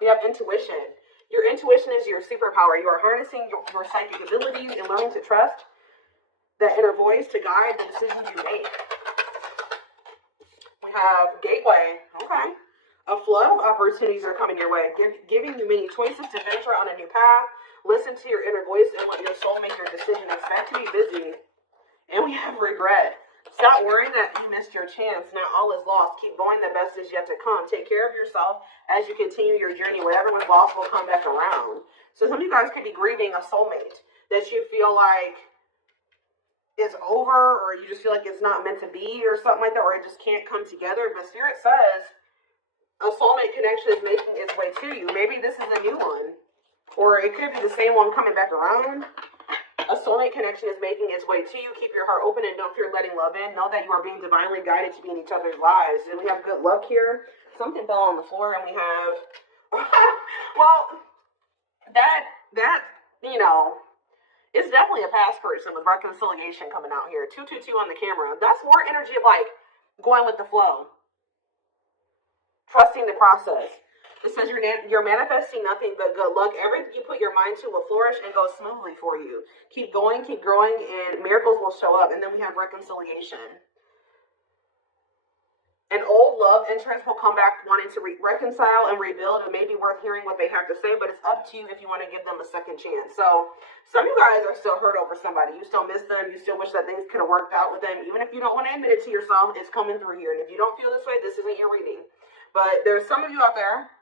We have intuition. Your intuition is your superpower. You are harnessing your psychic abilities and learning to trust that inner voice to guide the decisions you make. We have gateway. Okay. A flood of opportunities are coming your way, giving you many choices to venture on a new path. Listen to your inner voice and let your soul make your decision. Expect to be busy. And we have regret. Stop worrying that you missed your chance. Not all is lost. Keep going. The best is yet to come. Take care of yourself as you continue your journey. Whatever was lost will come back around. So some of you guys could be grieving a soulmate that you feel like is over, or you just feel like it's not meant to be, or something like that, or it just can't come together. But Spirit says a soulmate connection is making its way to you. Maybe this is a new one, or it could be the same one coming back around. A soulmate connection is making its way to you. Keep your heart open and don't fear letting love in. Know that you are being divinely guided to be in each other's lives. And we have good luck here. Something fell on the floor, and we have, well, that you know, it's definitely a past person with reconciliation coming out here. 222 on the camera. That's more energy of like going with the flow. Trusting the process. It says you're manifesting nothing but good luck. Everything you put your mind to will flourish and go smoothly for you. Keep going, keep growing, and miracles will show up. And then we have reconciliation. An old love interest will come back wanting to reconcile and rebuild. It may be worth hearing what they have to say, but it's up to you if you want to give them a second chance. So some of you guys are still hurt over somebody. You still miss them. You still wish that things could have worked out with them. Even if you don't want to admit it to yourself, it's coming through here. And if you don't feel this way, this isn't your reading. But there's some of you out there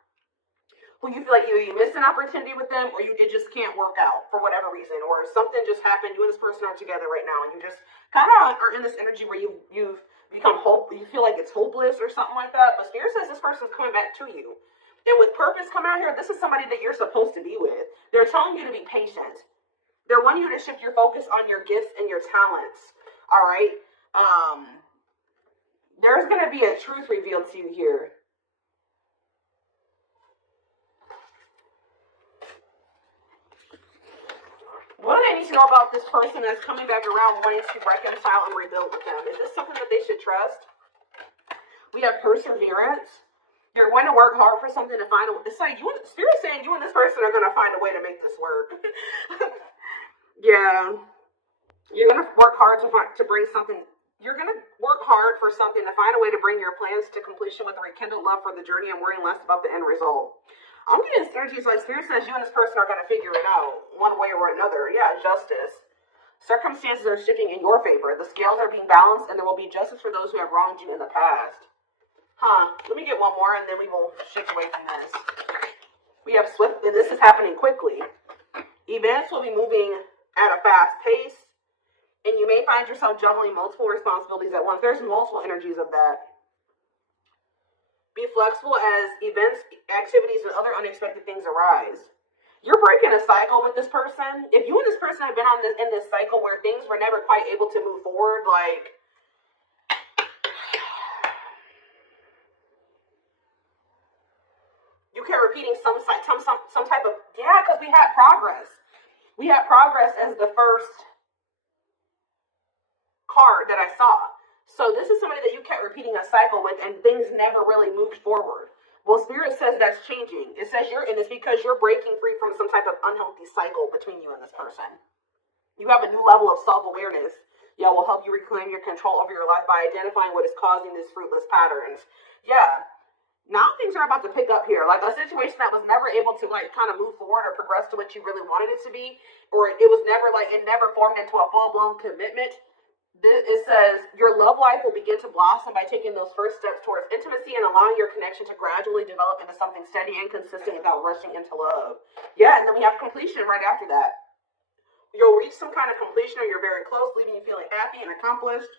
who you feel like either you missed an opportunity with them, or it just can't work out for whatever reason, or something just happened. You and this person are together right now, and you just kind of are in this energy where you've become you feel like it's hopeless or something like that. But Spirit says this person's coming back to you, and with purpose coming out here, this is somebody that you're supposed to be with. They're telling you to be patient. They're wanting you to shift your focus on your gifts and your talents. All right. There's going to be a truth revealed to you here. What do they need to know about this person that's coming back around wanting to reconcile and rebuild with them? Is this something that they should trust? We have perseverance. You're going to work hard for something to find a way. It's like Spirit's saying you and this person are going to find a way to make this work. Yeah. You're going to work hard to bring something. You're going to work hard for something to find a way to bring your plans to completion with a rekindled love for the journey and worrying less about the end result. I'm getting energies like Spirit says you and this person are going to figure it out one way or another. Yeah, justice. Circumstances are shifting in your favor. The scales are being balanced, and there will be justice for those who have wronged you in the past. Let me get one more, and then we will shift away from this. We have swift, and this is happening quickly. Events will be moving at a fast pace, and you may find yourself juggling multiple responsibilities at once. There's multiple energies of that. Be flexible as events, activities, and other unexpected things arise. You're breaking a cycle with this person. If you and this person have been in this cycle where things were never quite able to move forward, like you kept repeating some type of because we had progress. We had progress as the first card that I saw. So this is somebody that you kept repeating a cycle with, and things never really moved forward. Well, Spirit says that's changing. It says you're in this because you're breaking free from some type of unhealthy cycle between you and this person. You have a new level of self-awareness. Yeah, will help you reclaim your control over your life by identifying what is causing these fruitless patterns. Yeah. Now things are about to pick up here. Like a situation that was never able to kind of move forward or progress to what you really wanted it to be, or it never formed into a full-blown commitment. It says your love life will begin to blossom by taking those first steps towards intimacy and allowing your connection to gradually develop into something steady and consistent without rushing into love. Yeah, and then we have completion right after that. You'll reach some kind of completion or you're very close, leaving you feeling happy and accomplished.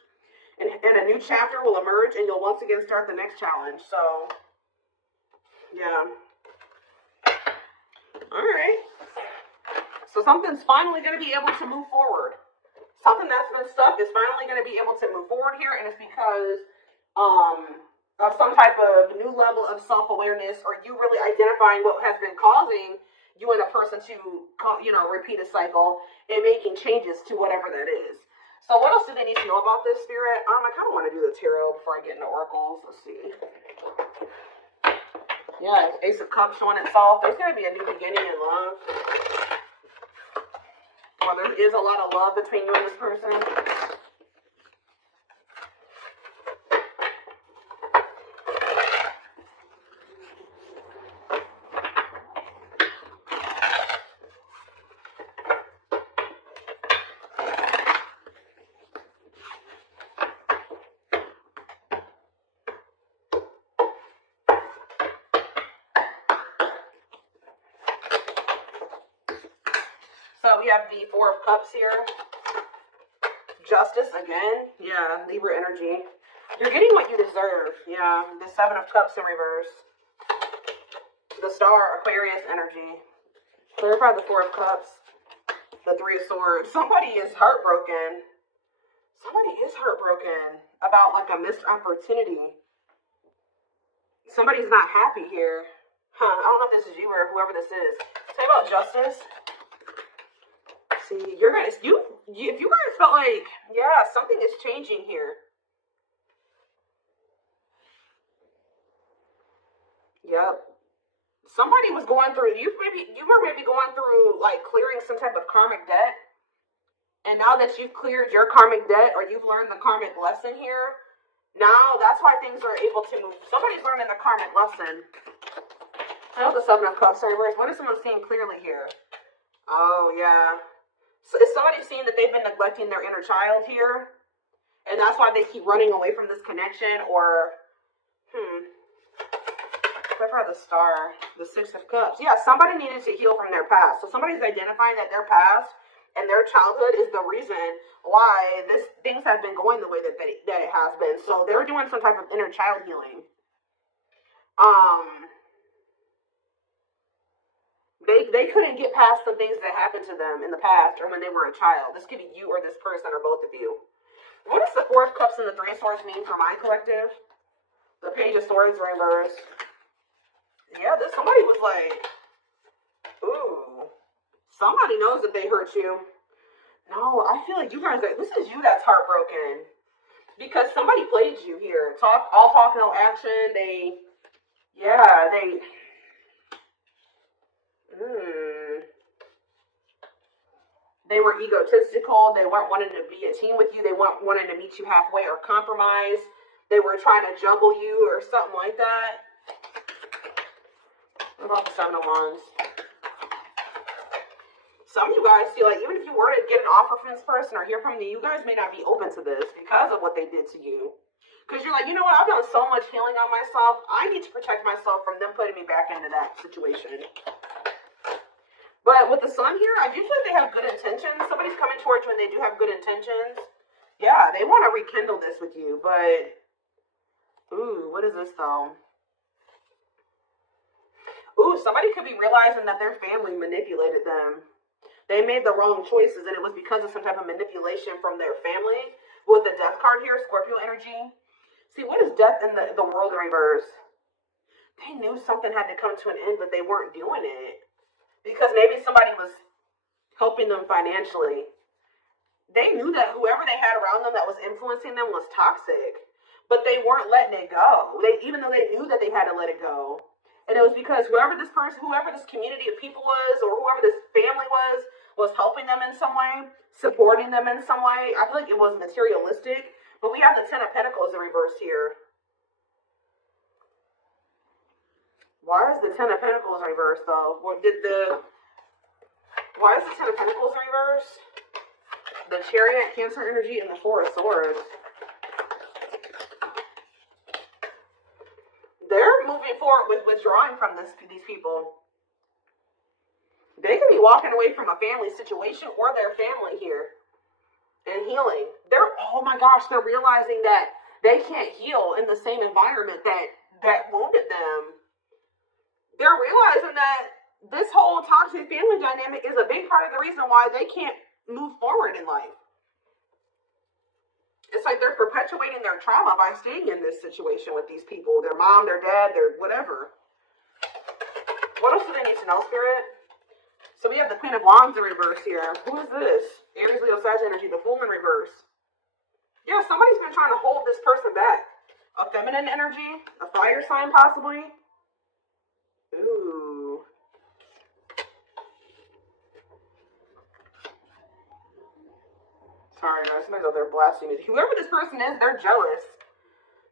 And a new chapter will emerge and you'll once again start the next challenge. So, yeah. All right. So something's finally going to be able to move forward. Something that's been stuck is finally going to be able to move forward here, and it's because of some type of new level of self-awareness, or you really identifying what has been causing you and a person to, repeat a cycle and making changes to whatever that is. So what else do they need to know about this, Spirit? I kind of want to do the tarot before I get into oracles. Let's see. Yeah, Ace of Cups showing itself. There's going to be a new beginning in love. Well, there is a lot of love between you and this person. So we have the Four of Cups here. Justice again. Yeah, Libra energy. You're getting what you deserve. Yeah, the Seven of Cups in reverse. The Star, Aquarius energy. Clarify the Four of Cups. The Three of Swords. Somebody is heartbroken. Somebody is heartbroken about like a missed opportunity. Somebody's not happy here. I don't know if this is you or whoever this is. Say about justice. See, you're guys, if you guys felt like, yeah, something is changing here. Yep. Somebody was going through, you were maybe going through like clearing some type of karmic debt. And now that you've cleared your karmic debt or you've learned the karmic lesson here, now that's why things are able to move. Somebody's learning the karmic lesson. I know the Seven of Cups reverse. What is someone seeing clearly here? Oh, yeah. So is somebody seeing that they've been neglecting their inner child here? And that's why they keep running away from this connection? Or, Clarify the Star, the Six of Cups. Yeah, somebody needed to heal from their past. So somebody's identifying that their past and their childhood is the reason why things have been going the way that it has been. So they're doing some type of inner child healing. They couldn't get past some things that happened to them in the past or when they were a child. This could be you or this person or both of you. What does the Four of Cups and the Three of Swords mean for my collective? The Page of Swords reverse. Yeah, somebody was like, ooh. Somebody knows that they hurt you. No, I feel like you guys, this is you that's heartbroken. Because somebody played you here. All talk, no action. They were egotistical. They weren't wanting to be a team with you. They weren't wanting to meet you halfway or compromise. They were trying to juggle you or something like that. What about the Seven of Wands? Some of you guys feel like even if you were to get an offer from this person or hear from me, you guys may not be open to this because of what they did to you. Because you're like, you know what? I've done so much healing on myself. I need to protect myself from them putting me back into that situation. But with the Sun here, I do feel like they have good intentions. Somebody's coming towards you and they do have good intentions. Yeah, they want to rekindle this with you. But, ooh, what is this though? Ooh, somebody could be realizing that their family manipulated them. They made the wrong choices and it was because of some type of manipulation from their family. With the Death card here, Scorpio energy. See, what is death in the world in reverse? They knew something had to come to an end, but they weren't doing it. Because maybe somebody was helping them financially. They knew that whoever they had around them that was influencing them was toxic. But they weren't letting it go. Even though they knew that they had to let it go. And it was because whoever this community of people was, or whoever this family was helping them in some way, supporting them in some way. I feel like it was materialistic. But we have the Ten of Pentacles in reverse here. Why is the Ten of Pentacles reversed, though? Why is the Ten of Pentacles reversed? The Chariot, Cancer energy, and the Four of Swords. They're moving forward with withdrawing from these people. They could be walking away from a family situation or their family here and healing. Oh my gosh, they're realizing that they can't heal in the same environment that wounded them. They're realizing that this whole toxic family dynamic is a big part of the reason why they can't move forward in life. It's like they're perpetuating their trauma by staying in this situation with these people. Their mom, their dad, their whatever. What else do they need to know, Spirit? So we have the Queen of Wands in reverse here. Who is this? Aries, Leo, Sag energy, the Fool in reverse. Yeah, somebody's been trying to hold this person back. A feminine energy, a fire sign possibly. Ooh. Sorry guys, somebody's out there blasting me. Whoever this person is, they're jealous.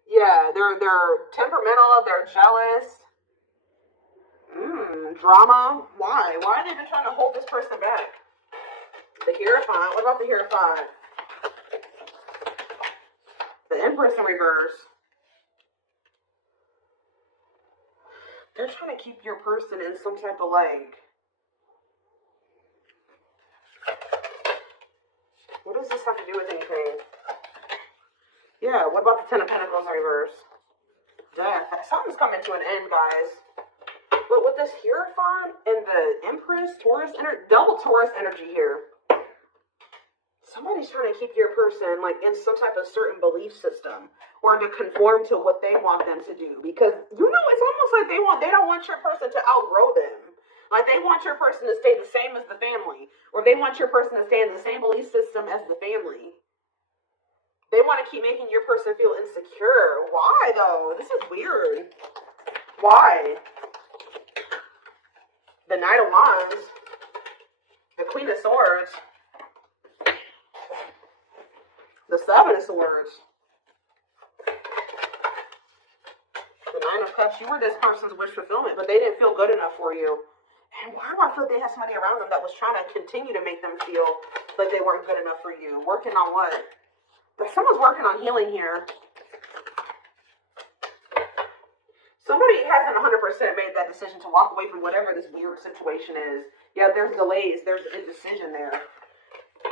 Yeah, they're temperamental, they're jealous. Drama. Why? Why have they been trying to hold this person back? The Hierophant. What about the Hierophant? The Empress in reverse. They're trying to keep your person in some type of like. What does this have to do with anything? Yeah, what about the Ten of Pentacles in reverse? Death. Something's coming to an end, guys. But with this Hierophant and the Empress, Taurus, double Taurus energy here. Somebody's trying to keep your person like in some type of certain belief system or to conform to what they want them to do. Because, you know, it's almost like they don't want your person to outgrow them. Like they want your person to stay the same as the family. Or they want your person to stay in the same belief system as the family. They want to keep making your person feel insecure. Why, though? This is weird. Why? The Knight of Wands. The Queen of Swords. The Seven of Swords. The Nine of Cups. You were this person's wish fulfillment, but they didn't feel good enough for you. And why do I feel they had somebody around them that was trying to continue to make them feel like they weren't good enough for you? Working on what? Someone's working on healing here. Somebody hasn't 100% made that decision to walk away from whatever this weird situation is. Yeah, there's delays. There's indecision there.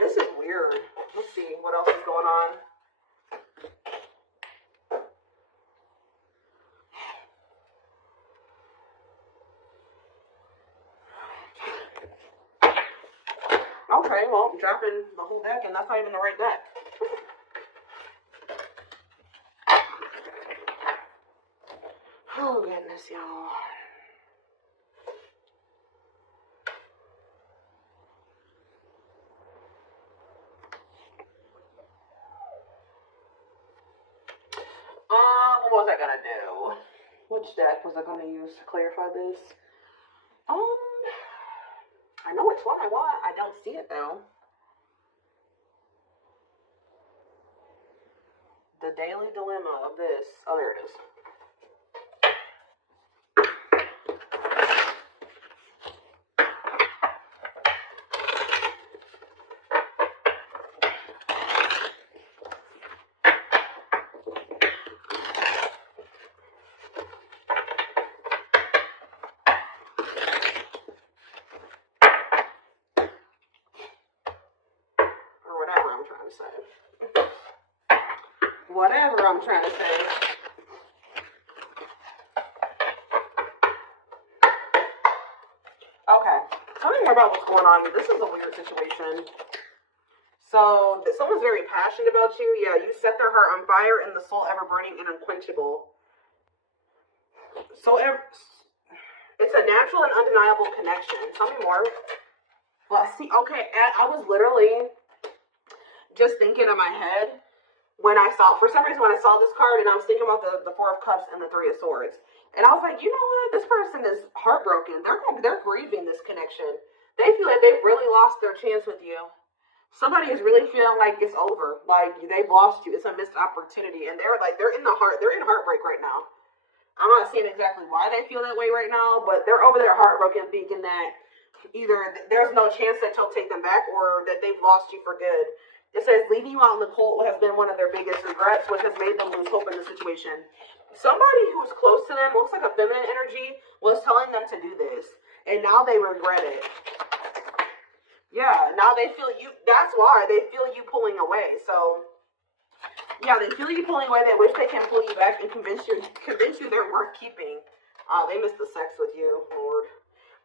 This is weird. Let's see what else is going on. Okay, well, I'm dropping the whole deck, and that's not even the right deck. Oh, goodness, y'all. What was I gonna do? Which deck was I gonna use to clarify this? I know which one I want. I don't see it, though. The Daily Dilemma of this. Oh, there it is. Whatever I'm trying to say. Okay, tell me more about what's going on here. This is a weird situation. So, someone's very passionate about you. Yeah, you set their heart on fire and the soul ever burning and unquenchable. So, it's a natural and undeniable connection. Tell me more. Well, see, okay, I was literally just thinking in my head for some reason when I saw this card, and I was thinking about the Four of Cups and the Three of Swords. And I was like, you know what? This person is heartbroken. They're grieving this connection. They feel like they've really lost their chance with you. Somebody is really feeling like it's over. Like they've lost you. It's a missed opportunity. And they're in heartbreak right now. I'm not seeing exactly why they feel that way right now, but they're over there heartbroken thinking that either there's no chance that you'll take them back or that they've lost you for good. It says leaving you out in the cold has been one of their biggest regrets, which has made them lose hope in the situation. Somebody who's close to them, looks like a feminine energy, was telling them to do this. And now they regret it. Yeah, now they feel you. That's why they feel you pulling away. So, yeah, they feel you pulling away. They wish they can pull you back and convince you they're worth keeping. They miss the sex with you, Lord.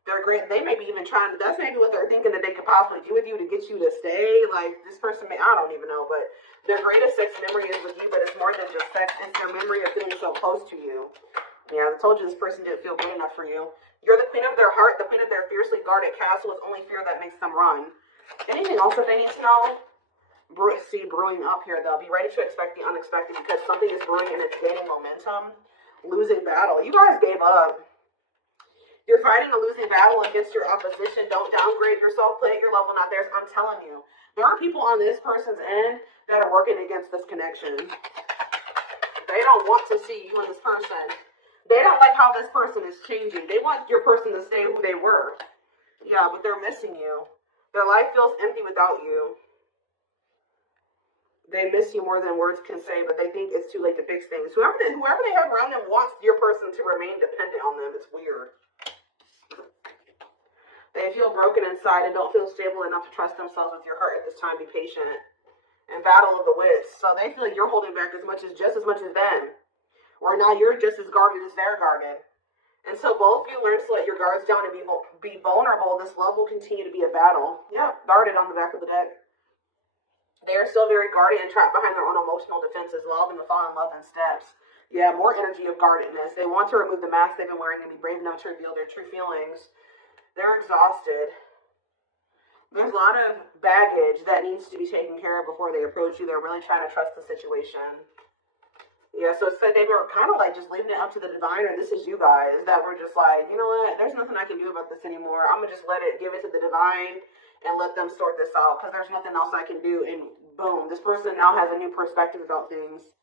They're great. They may be even trying to, that's maybe what they're thinking that they could possibly do with you to get you to stay. Like, this person may, I don't even know, but their greatest sex memory is with you, but it's more than just sex. It's their memory of feeling so close to you. Yeah, I told you this person didn't feel good enough for you. You're the queen of their heart, the queen of their fiercely guarded castle. It's only fear that makes them run. Anything else that they need to know? Brewing up here, though. Be ready to expect the unexpected because something is brewing and it's gaining momentum. Losing battle. You guys gave up. You're fighting a losing battle against your opposition. Don't downgrade yourself. Play at your level, not theirs. I'm telling you. There are people on this person's end that are working against this connection. They don't want to see you and this person. They don't like how this person is changing. They want your person to stay who they were. Yeah, but they're missing you. Their life feels empty without you. They miss you more than words can say, but they think it's too late to fix things. Whoever they have around them wants your person to remain dependent on them. It's weird. They feel broken inside and don't feel stable enough to trust themselves with your heart at this time. Be patient. And battle of the wits. So they feel like you're holding back just as much as them. Or now you're just as guarded as they're guarded. And so both of you learn to let your guards down and be vulnerable. This love will continue to be a battle. Yeah, guarded on the back of the deck. They are still very guarded and trapped behind their own emotional defenses, allowing them to fall in love in steps. Yeah, more energy of guardedness. They want to remove the mask they've been wearing and be brave enough to reveal their true feelings. They're exhausted. There's a lot of baggage that needs to be taken care of before they approach you. They're really trying to trust the situation. Yeah, so it's like they were kind of like just leaving it up to the divine, or this is you guys, that were just like, you know what, there's nothing I can do about this anymore. I'm going to just give it to the divine and let them sort this out because there's nothing else I can do. And boom, this person now has a new perspective about things.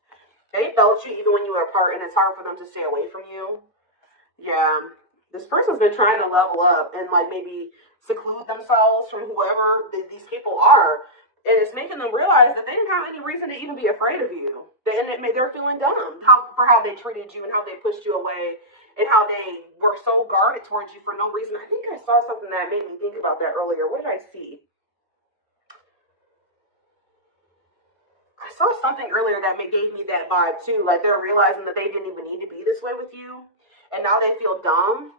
They felt you even when you were apart, and it's hard for them to stay away from you. Yeah. This person's been trying to level up and like maybe seclude themselves from whoever these people are. And it's making them realize that they didn't have any reason to even be afraid of you. They're feeling dumb for how they treated you and how they pushed you away and how they were so guarded towards you for no reason. I think I saw something that made me think about that earlier. What did I see? I saw something earlier that gave me that vibe too. Like they're realizing that they didn't even need to be this way with you. And now they feel dumb.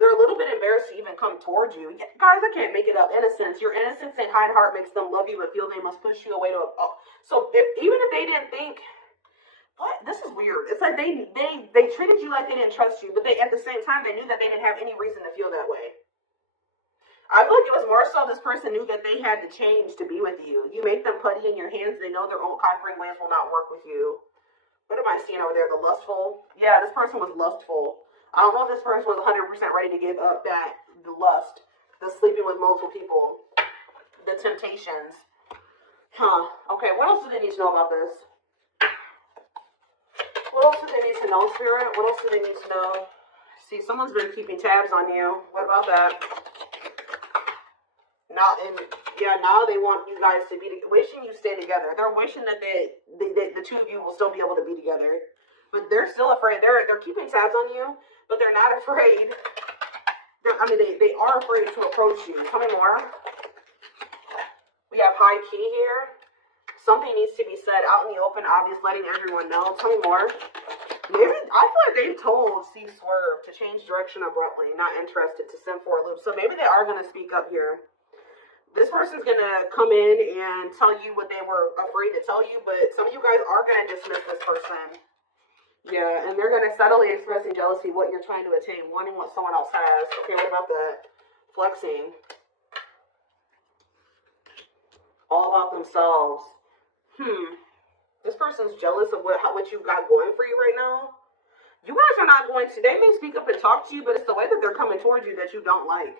They're a little bit embarrassed to even come towards you. Guys, I can't make it up. Innocence. Your innocence and kind heart makes them love you but feel they must push you away to so even if they didn't think, what? This is weird. It's like they treated you like they didn't trust you, but they at the same time they knew that they didn't have any reason to feel that way. I feel like it was more so this person knew that they had to change to be with you. You make them putty in your hands. They know their own conquering ways will not work with you. What am I seeing over there? The lustful? Yeah, this person was lustful. I don't know if this person was 100% ready to give up the lust, the sleeping with multiple people, the temptations. Okay, what else do they need to know about this? What else do they need to know, Spirit? What else do they need to know? See, someone's been keeping tabs on you. What about that? Now they want you guys to be wishing you stay together. They're wishing that the two of you will still be able to be together. But they're still afraid. They're keeping tabs on you. But they're not afraid. They are afraid to approach you. Tell me more. We have high key here. Something needs to be said out in the open, obvious, letting everyone know. Tell me more. Maybe I feel like they've told Steve Swerve to change direction abruptly, not interested, to send for a loop. So maybe they are going to speak up here. This person's going to come in and tell you what they were afraid to tell you, but some of you guys are going to dismiss this person. Yeah, and they're going to subtly expressing jealousy what you're trying to attain, wanting what someone else has. Okay, what about that? Flexing. All about themselves. This person's jealous of what you got going for you right now. You guys are not going to, they may speak up and talk to you, but it's the way that they're coming towards you that you don't like.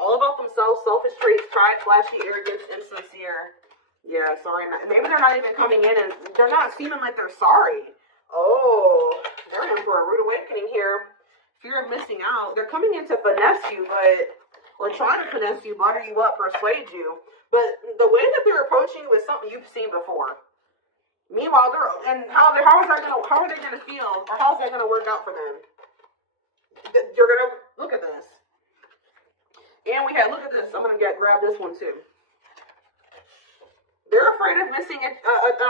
All about themselves, selfish traits, pride, flashy, arrogance, insincere. Yeah, sorry. Maybe they're not even coming in and they're not seeming like they're sorry. Oh, they're in for a rude awakening here. Fear of missing out. They're coming in to finesse you, or trying to finesse you, butter you up, persuade you. But the way that they're approaching you is something you've seen before. Meanwhile, how are they gonna feel, or how's that gonna work out for them? You're gonna look at this, and look at this. I'm gonna grab this one too. They're afraid of missing an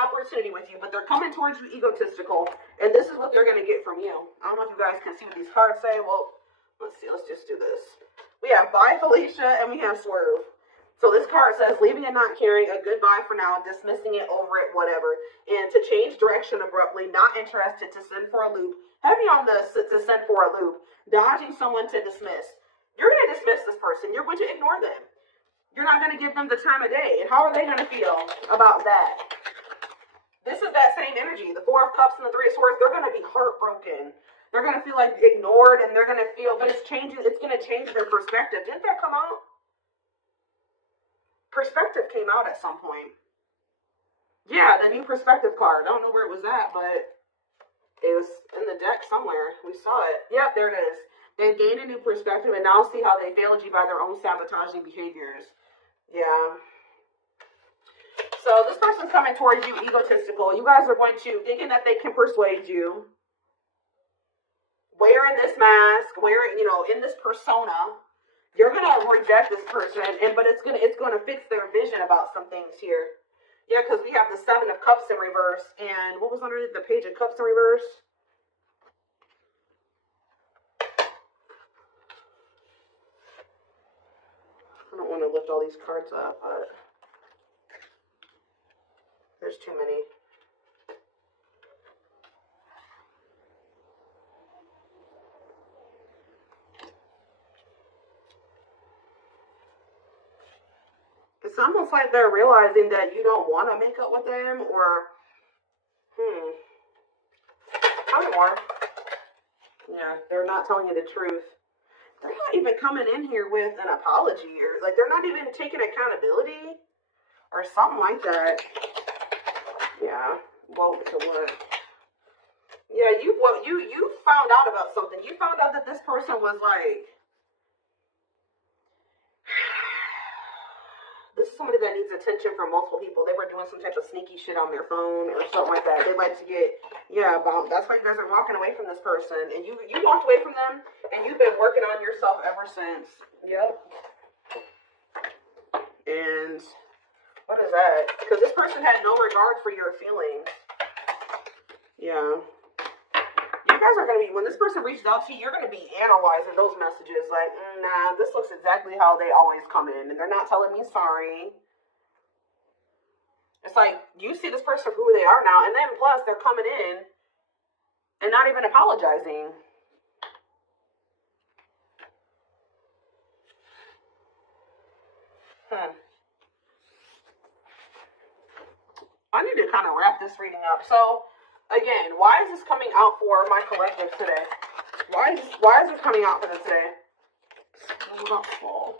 opportunity with you, but they're coming towards you egotistical, and this is what they're going to get from you. I don't know if you guys can see what these cards say. Well, let's see. Let's just do this. We have bye, Felicia, and we have swerve. So this card says, leaving and not caring, a goodbye for now, dismissing it, over it, whatever. And to change direction abruptly, not interested, to send for a loop. Heavy on the to send for a loop. Dodging someone to dismiss. You're going to dismiss this person. You're going to ignore them. You're not going to give them the time of day. And how are they going to feel about that? This is that same energy. The Four of Cups and the Three of Swords, they're going to be heartbroken. They're going to feel like ignored, and they're going to feel, but it's changing. It's going to change their perspective. Didn't that come out? Perspective came out at some point. Yeah, the new perspective card. I don't know where it was at, but it was in the deck somewhere. We saw it. Yep, there it is. They gained a new perspective and now see how they failed you by their own sabotaging behaviors. Yeah. So this person's coming towards you egotistical. You guys are going to, thinking that they can persuade you. Wearing this mask, wearing, in this persona. You're going to reject this person, but it's going to fix their vision about some things here. Yeah, because we have the Seven of Cups in reverse. And what was underneath the Page of Cups in reverse? I don't want to lift all these cards up, but there's too many. It's almost like they're realizing that you don't want to make up with them, or, tell me more. Yeah, they're not telling you the truth. They're not even coming in here with an apology, or, like, they're not even taking accountability, or something like that. Yeah, woke to what? Yeah, you found out about something. You found out that this person was, like, this is somebody that needs attention from multiple people. They were doing some type of sneaky shit on their phone or something like that. They like to get, that's why you guys are walking away from this person. And you walked away from them, and you've been working on yourself ever since. Yep. And what is that? Because this person had no regard for your feelings. Yeah. You guys are going to be, when this person reaches out to you, you're going to be analyzing those messages like, nah, this looks exactly how they always come in, and they're not telling me sorry. It's like, you see this person for who they are now, and then plus they're coming in and not even apologizing. I need to kind of wrap this reading up. So, again, why is this coming out for my collective today? Why is this coming out for them today? Hold up, fall.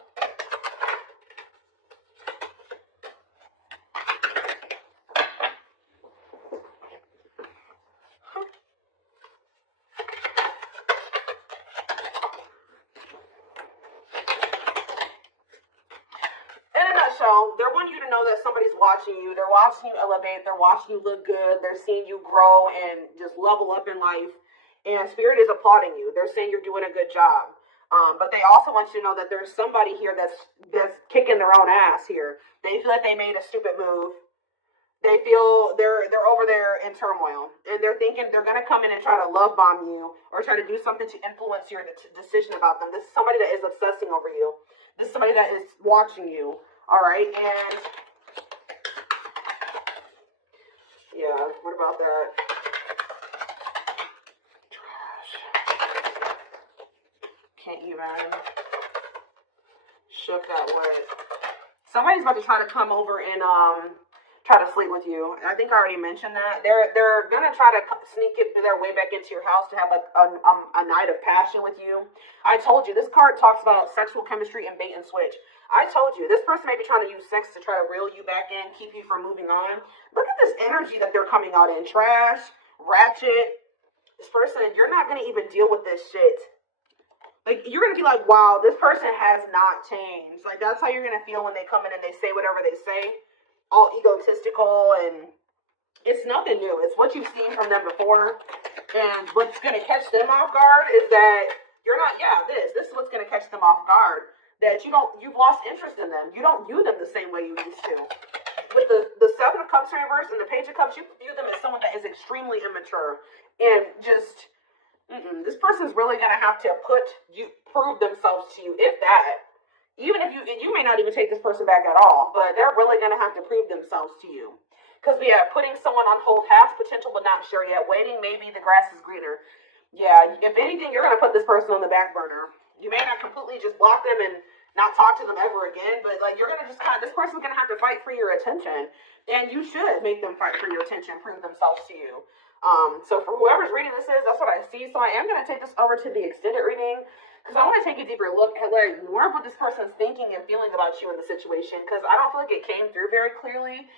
They want you to know that somebody's watching you. They're watching you elevate. They're watching you look good. They're seeing you grow and just level up in life. And Spirit is applauding you. They're saying you're doing a good job. But they also want you to know that there's somebody here that's kicking their own ass here. They feel like they made a stupid move. They feel they're over there in turmoil. And they're thinking they're going to come in and try to love bomb you or try to do something to influence your decision about them. This is somebody that is obsessing over you. This is somebody that is watching you. All right, and yeah, what about that? Trash. Can't even. Shook that wood. Somebody's about to try to come over and try to sleep with you. I think I already mentioned that. They're gonna try to sneak their way back into your house to have a night of passion with you. I told you this card talks about sexual chemistry and bait and switch. I told you, this person may be trying to use sex to try to reel you back in, keep you from moving on. Look at this energy that they're coming out in. Trash, ratchet. This person, you're not going to even deal with this shit. Like, you're going to be like, wow, this person has not changed. Like, that's how you're going to feel when they come in and they say whatever they say. All egotistical, and it's nothing new. It's what you've seen from them before. And what's going to catch them off guard is that you're not, this is what's going to catch them off guard. That you've lost interest in them. You don't view them the same way you used to. With the Seven of Cups in reverse and the Page of Cups, you view them as someone that is extremely immature. And just, this person's really going to have to prove themselves to you, if that. Even if you may not even take this person back at all, but they're really going to have to prove themselves to you. Because we are putting someone on hold, has potential but not sure yet. Waiting, maybe the grass is greener. Yeah, if anything, you're going to put this person on the back burner. You may not completely just block them and not talk to them ever again, but like you're going to just this person's going to have to fight for your attention And you should make them fight for your attention, prove themselves to you. So for whoever's reading this is, that's what I see. So I am going to take this over to the extended reading because I want to take a deeper look at like more of what this person's thinking and feeling about you in the situation, because I don't feel like it came through very clearly.